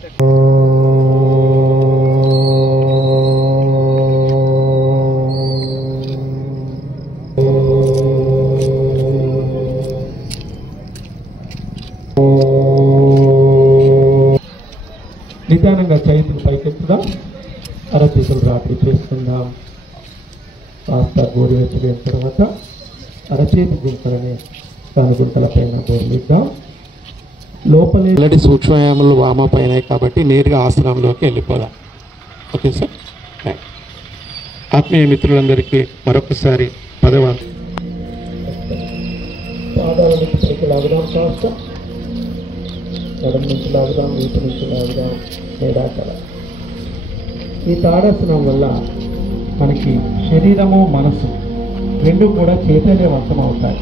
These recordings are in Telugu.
నిదానంగా చేతులు పైకెత్తుదాం, అరచేతులు రాత్రి చేసుకుందాం. కాస్త గోరువెచ్చగిన తర్వాత అరచేతి గుంతలని దాని గుంతల పైన గోరులిద్దాం. లోపలే ఆల్రెడీ సూక్ష్మయాములు వామ పైన కాబట్టి నేరుగా ఆసనంలోకి వెళ్ళిపోదాం. Okay sir. ఆత్మీయ మిత్రులందరికీ మరొకసారి పదవాలు. పాదాల నుంచి పైకి లాగుదాం, కాస్త నడుము నుంచి లాగుదాం, వీపు నుంచి లాగుదాం, మేడాకల. ఈ తాడాసనం వల్ల మనకి శరీరము మనసు రెండు కూడా చైతన్యవంతం అవుతాయి.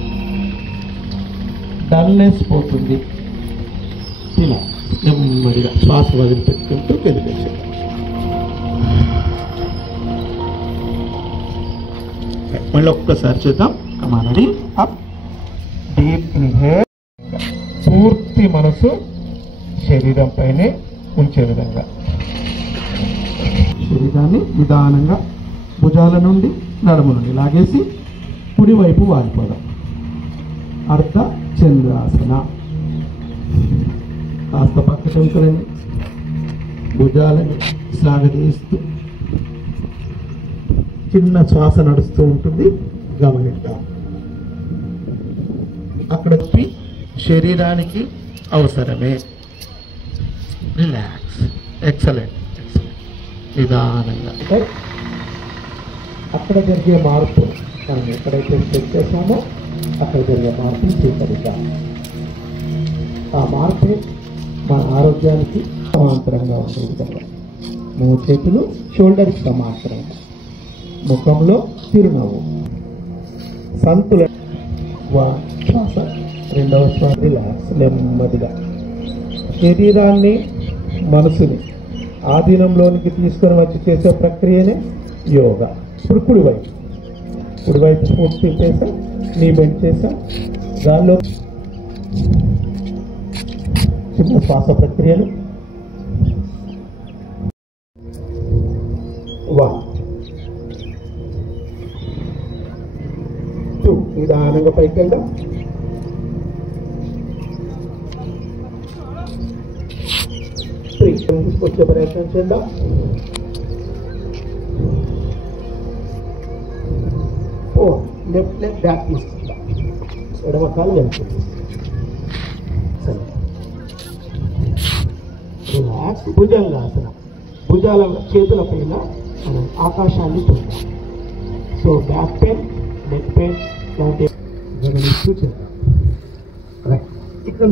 డల్నెస్ పోతుంది. ఇలా నెమ్మదిగా శ్వాస వదిలిపెట్టుకుంటూ గెలిపేసాం. మళ్ళీ ఒక్కసారి చూద్దాం. కమానడి అప్, డీప్ ఇన్హేల్. పూర్తి మనసు శరీరం పైనే ఉంచే విధంగా శరీరాన్ని నిదానంగా భుజాల నుండి నడుము నుండి లాగేసి కుడివైపు వాలిపోదాం. అర్ధ చంద్రాసన. కాస్త పక్క టెంకలని భుజాలని సాగదీస్తూ చిన్న శ్వాస నడుస్తూ ఉంటుంది, గమనిద్దాం. అక్కడ శరీరానికి అవసరమే. రిలాక్స్. ఎక్సలెంట్. నిదానంగా అక్కడ జరిగే మార్పు మనం ఎక్కడైతే సెట్ చేసామో అక్కడ జరిగే మార్పుని స్వీకరిద్దాం. ఆ మార్పే మన ఆరోగ్యానికి సమాంతరంగా ఉండే విధంగా. మూడు చేతులు షోల్డర్కి సమాంతరంగా, ముఖంలో చిరునవ్వు, సంతుల శ్వాస, రెండవ శ్వాస. రిలాక్స్. నెమ్మదిగా శరీరాన్ని మనసుని ఆధీనంలోనికి తీసుకొని వచ్చి చేసే ప్రక్రియనే యోగా. ఇప్పుడు కుడివైపు పూర్తి చేసాం, నీ బెండ్ చేసాం. దానిలో చిన్న శ్వాస ప్రక్రియలు. 1 2 నిదానంగా పైకి వెళ్దాం. 3 తీసుకొచ్చే ప్రయత్నం చేద్దాం. 4 లెఫ్ట్ లెగ్ బ్యాక్ తీసుకుందాం. ఎడమ కాలు వెళ్తుంది. రిలాక్స్. భుజంగాసనం. భుజాల చేతుల పైన మనం ఆకాశాన్ని చూద్దాం. So back pain, neck pain లాంటి గమనిస్తూ చేద్దాం. రైట్. ఇక్కడ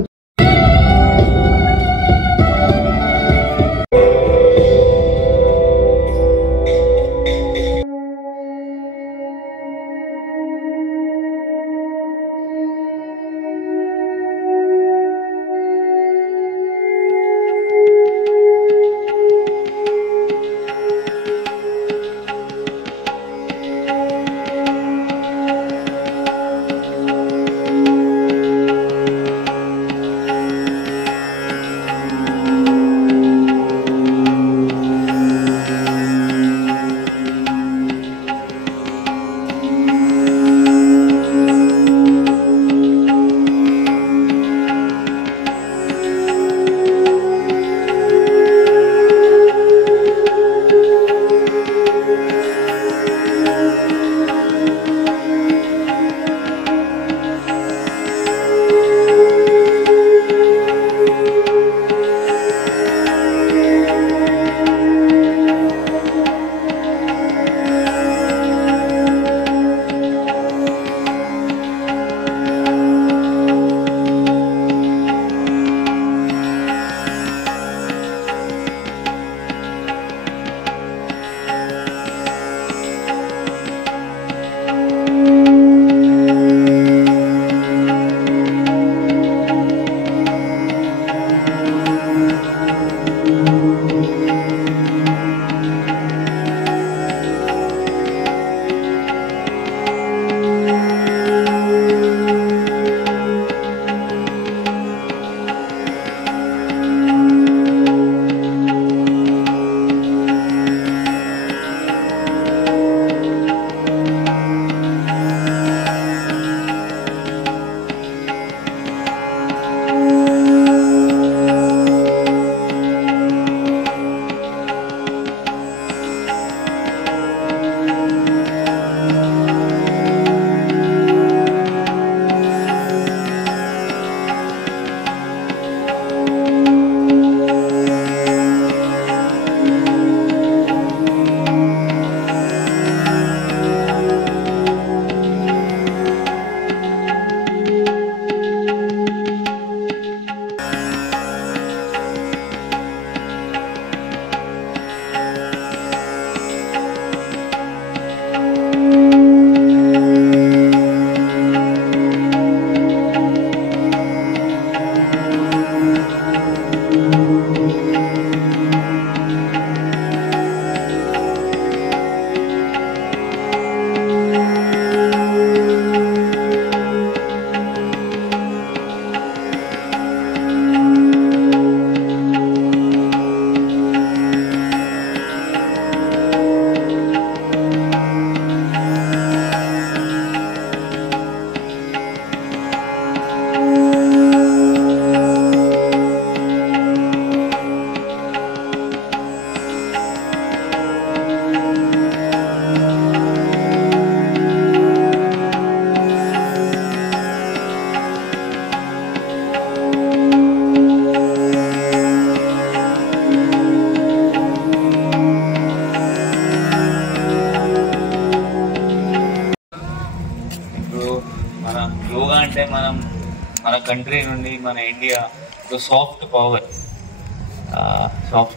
మన కంట్రీ నుండి మన ఇండియా ఒక సాఫ్ట్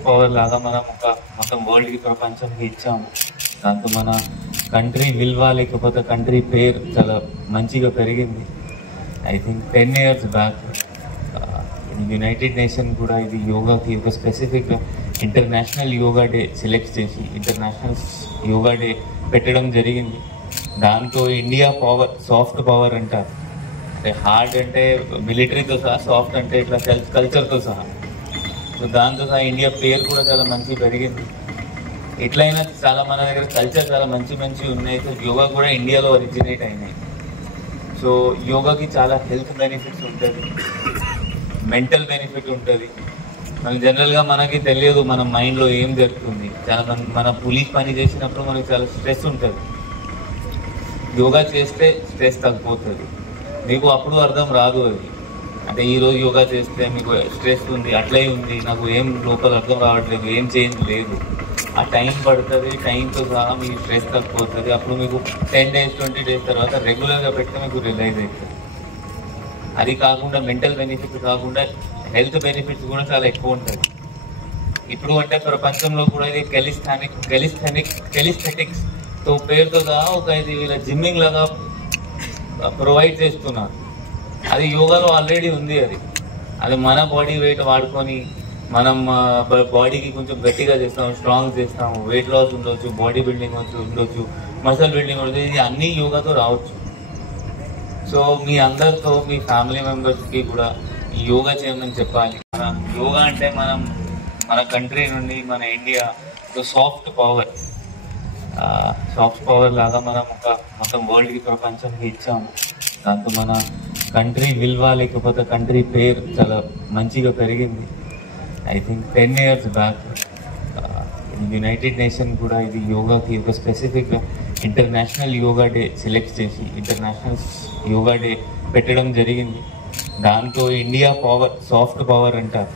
పవర్ లాగా మనం మొత్తం వరల్డ్కి ప్రపంచానికి ఇచ్చాము. దాంతో మన కంట్రీ విలువ లేకపోతే కంట్రీ పేరు చాలా మంచిగా పెరిగింది. I think 10 years back United nation కూడా ఇది యోగాకి ఒక స్పెసిఫిక్గా ఇంటర్నేషనల్ యోగా డే సెలెక్ట్ చేసి ఇంటర్నేషనల్ యోగా డే పెట్టడం జరిగింది. దాంతో ఇండియా పవర్ సాఫ్ట్ పవర్ అంటారు. అంటే హార్డ్ అంటే మిలిటరీతో సహా, సాఫ్ట్ అంటే ఇట్లా కల్చర్తో సహా. సో దాంతో సహా ఇండియా పేరు కూడా చాలా మంచి పెరిగింది. ఎట్లయినా చాలా మన దగ్గర కల్చర్ చాలా మంచి ఉన్నాయి. సో యోగా కూడా ఇండియాలో ఒరిజినేట్ అయినాయి. సో యోగాకి చాలా హెల్త్ బెనిఫిట్స్ ఉంటుంది, మెంటల్ బెనిఫిట్ ఉంటుంది. మన జనరల్గా మనకి తెలియదు మన మైండ్లో ఏం జరుగుతుంది. చాలా మన పోలీస్ పని చేసినప్పుడు మనకి చాలా స్ట్రెస్ ఉంటుంది. యోగా చేస్తే స్ట్రెస్ తగ్గిపోతుంది. మీకు అప్పుడు అర్థం రాదు అది. అంటే ఈరోజు యోగా చేస్తే మీకు స్ట్రెస్ ఉంది, అట్లే ఉంది, నాకు ఏం లోపల అర్థం రావట్లేదు, ఏం చేంజ్ లేదు. ఆ టైం పడుతుంది. టైంతో సహా మీకు స్ట్రెస్ తగ్గిపోతుంది. అప్పుడు మీకు 10 days 20 days తర్వాత రెగ్యులర్గా పెడితే మీకు రిలైజ్ అవుతుంది. అది కాకుండా మెంటల్ బెనిఫిట్స్ కాకుండా హెల్త్ బెనిఫిట్స్ కూడా చాలా ఎక్కువ ఉంటుంది. ఇప్పుడు అంటే ప్రపంచంలో కూడా ఇది కెలిస్థెటిక్స్ తో పేరుతో సహా ఒక ఇది వీళ్ళ జిమ్మింగ్ లాగా ప్రొవైడ్ చేస్తున్నారు. అది యోగాలో ఆల్రెడీ ఉంది. అది మన బాడీ వెయిట్ వాడుకొని మనం బాడీకి కొంచెం గట్టిగా చేస్తాము, స్ట్రాంగ్ చేస్తాము. వెయిట్ లాస్ ఉండొచ్చు, బాడీ బిల్డింగ్ ఉండొచ్చు, మసల్ బిల్డింగ్ ఉండొచ్చు. ఇది అన్ని యోగాతో రావచ్చు. సో మీ అందరితో మీ ఫ్యామిలీ మెంబర్స్కి కూడా ఈ యోగా చేయమని చెప్పాలి. యోగా అంటే మన కంట్రీ నుండి మన ఇండియా ఒక సాఫ్ట్ పవర్ లాగా మనం మొత్తం వరల్డ్కి ప్రపంచానికి ఇచ్చాము. దాంతో మన కంట్రీ విలువ లేకపోతే కంట్రీ పేరు చాలా మంచిగా పెరిగింది. I think 10 years back United nation కూడా ఇది యోగాకి ఒక స్పెసిఫిక్గా ఇంటర్నేషనల్ యోగా డే సెలెక్ట్ చేసి ఇంటర్నేషనల్ యోగా డే పెట్టడం జరిగింది. దాంతో ఇండియా పవర్ సాఫ్ట్ పవర్ అంటారు.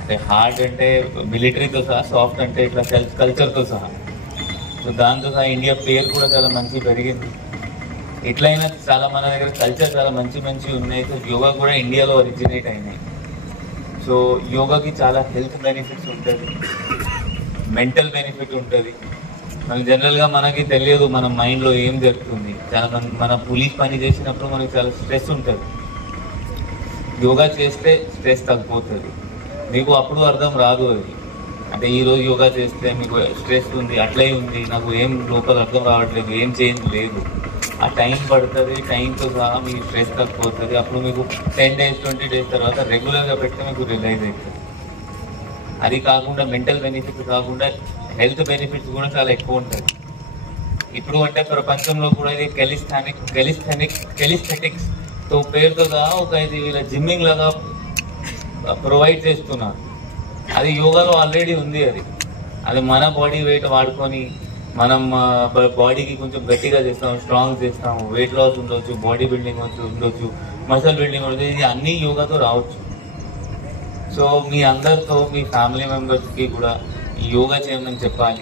అంటే హార్డ్ అంటే మిలిటరీతో సహా, సాఫ్ట్ అంటే ఇట్లా కల్చర్తో సహా. సో దాంతో సహా ఇండియా పేరు కూడా చాలా మంచి పెరిగింది. ఎట్లయినా చాలా మన దగ్గర కల్చర్ చాలా మంచి ఉన్నాయి. సో యోగా కూడా ఇండియాలో ఒరిజినేట్ అయినాయి. సో యోగాకి చాలా హెల్త్ బెనిఫిట్స్ ఉంటుంది, మెంటల్ బెనిఫిట్ ఉంటుంది. మన జనరల్గా మనకి తెలియదు మన మైండ్లో ఏం జరుగుతుంది. చాలా మన పోలీస్ పని చేసినప్పుడు మనకి చాలా స్ట్రెస్ ఉంటుంది. యోగా చేస్తే స్ట్రెస్ తగ్గిపోతుంది. మీకు అప్పుడు అర్థం రాదు అది. అంటే ఈరోజు యోగా చేస్తే మీకు స్ట్రెస్ ఉంది, అట్లే ఉంది, నాకు ఏం లోపల అర్థం రావట్లేదు, ఏం చేంజ్ లేదు. ఆ టైం పడుతుంది. టైంతో సహా మీకు స్ట్రెస్ తగ్గిపోతుంది. అప్పుడు మీకు 10 days 20 days తర్వాత రెగ్యులర్గా పెడితే మీకు రిలైజ్ అవుతుంది. అది కాకుండా మెంటల్ బెనిఫిట్స్ కాకుండా హెల్త్ బెనిఫిట్స్ కూడా చాలా ఎక్కువ ఉంటుంది. ఇప్పుడు అంటే ప్రపంచంలో కూడా ఇది కెలిస్థెటిక్స్ తో పేరుతో సహా ఒక ఇది వీళ్ళ జిమ్మింగ్ లాగా ప్రొవైడ్ చేస్తున్నారు. అది యోగాలో ఆల్రెడీ ఉంది. అది మన బాడీ వెయిట్ వాడుకొని మనం బాడీకి కొంచెం గట్టిగా చేస్తాము, స్ట్రాంగ్ చేస్తాము. వెయిట్ లాస్ ఉండొచ్చు, బాడీ బిల్డింగ్ ఉండొచ్చు, మసల్ బిల్డింగ్ ఉండొచ్చు. ఇది అన్ని యోగాతో రావచ్చు. సో మీ అందరితో మీ ఫ్యామిలీ మెంబర్స్కి కూడా ఈ యోగా చేయమని చెప్పాలి.